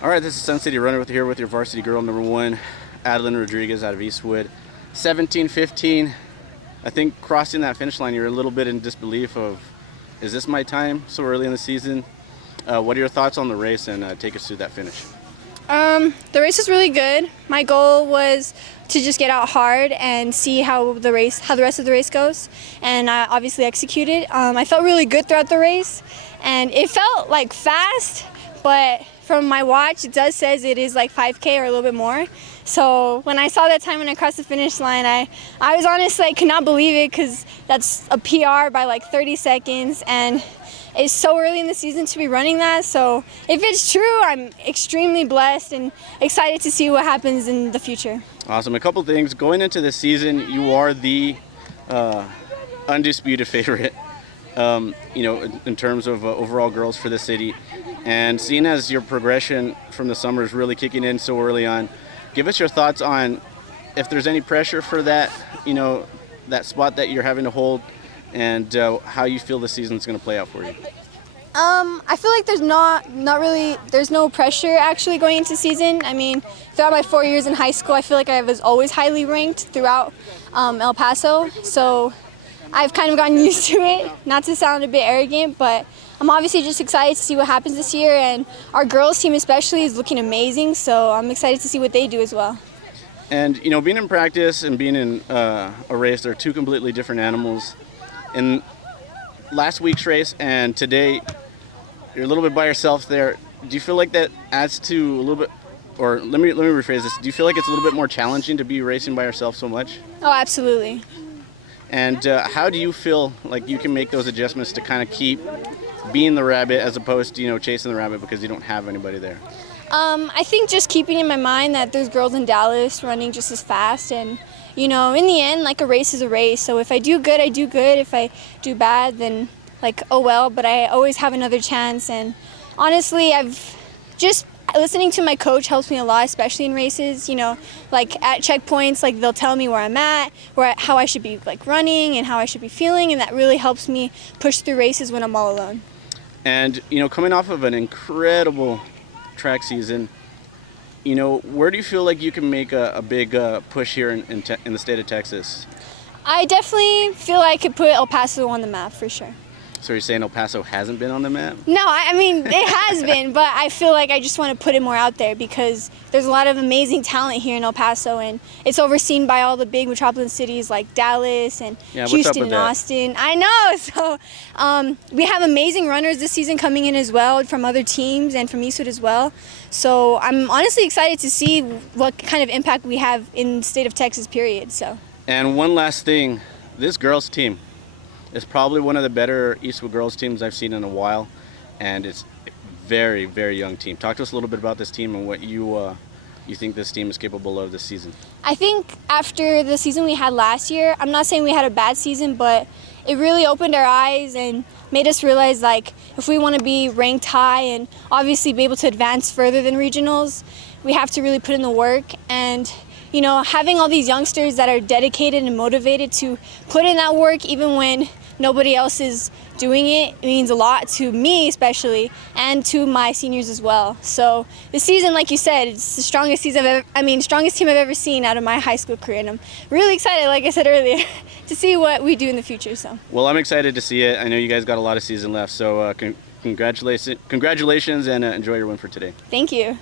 All right, this is Sun City Runner here with your varsity girl number one, Adelynn Rodriguez out of Eastwood. 17:15. I think crossing that finish line, you're a little bit in disbelief of, is this my time so early in the season? What are your thoughts on the race, and take us through that finish? The race was really good. My goal was to just get out hard and see how the rest of the race goes, and I obviously executed. I felt really good throughout the race, and it felt like fast, but from my watch, it does says it is like 5K or a little bit more. So when I saw that time when I crossed the finish line, I was honestly, I could not believe it, because that's a PR by like 30 seconds, and it's so early in the season to be running that. So if it's true, I'm extremely blessed and excited to see what happens in the future. Awesome. A couple things. Going into this season, you are the undisputed favorite, in terms of overall girls for the city. And seeing as your progression from the summer is really kicking in so early on, give us your thoughts on if there's any pressure for that, that spot that you're having to hold, and how you feel the season's going to play out for you. I feel like there's no pressure actually going into season. I mean, throughout my 4 years in high school, I feel like I was always highly ranked throughout El Paso. So I've kind of gotten used to it, not to sound a bit arrogant, but I'm obviously just excited to see what happens this year, and our girls team especially is looking amazing, so I'm excited to see what they do as well. And, being in practice and being in a race, they're two completely different animals. In last week's race and today, you're a little bit by yourself there. Do you feel like that adds to a little bit, or let me rephrase this, do you feel like it's a little bit more challenging to be racing by yourself so much? Oh, absolutely. And how do you feel like you can make those adjustments to kind of keep being the rabbit as opposed to, chasing the rabbit because you don't have anybody there? I think just keeping in my mind that there's girls in Dallas running just as fast, and in the end, like, a race is a race. So if I do good, I do good. If I do bad, then oh well, but I always have another chance. And honestly, I've just listening to my coach helps me a lot, especially in races. Like at checkpoints, like, they'll tell me where I'm at, how I should be running and how I should be feeling, and that really helps me push through races when I'm all alone. And coming off of an incredible track season, where do you feel like you can make a big push here in the state of Texas? I definitely feel I could put El Paso on the map for sure. So you're saying El Paso hasn't been on the map? No, I mean, it has been, but I feel like I just want to put it more out there because there's a lot of amazing talent here in El Paso, and it's overseen by all the big metropolitan cities like Dallas and Houston and Austin. I know, so we have amazing runners this season coming in as well from other teams and from Eastwood as well. So I'm honestly excited to see what kind of impact we have in the state of Texas, period. So. And one last thing, this girls team, it's probably one of the better Eastwood girls teams I've seen in a while, and it's a very, very young team. Talk to us a little bit about this team and what you think this team is capable of this season. I think after the season we had last year, I'm not saying we had a bad season, but it really opened our eyes and made us realize, if we want to be ranked high and obviously be able to advance further than regionals, we have to really put in the work. And having all these youngsters that are dedicated and motivated to put in that work even when nobody else is doing it means a lot to me especially, and to my seniors as well. So the season, like you said, it's the strongest team I've ever seen out of my high school career, and I'm really excited, like I said earlier, to see what we do in the future. So. Well, I'm excited to see it. I know you guys got a lot of season left, so congratulations and enjoy your win for today. Thank you.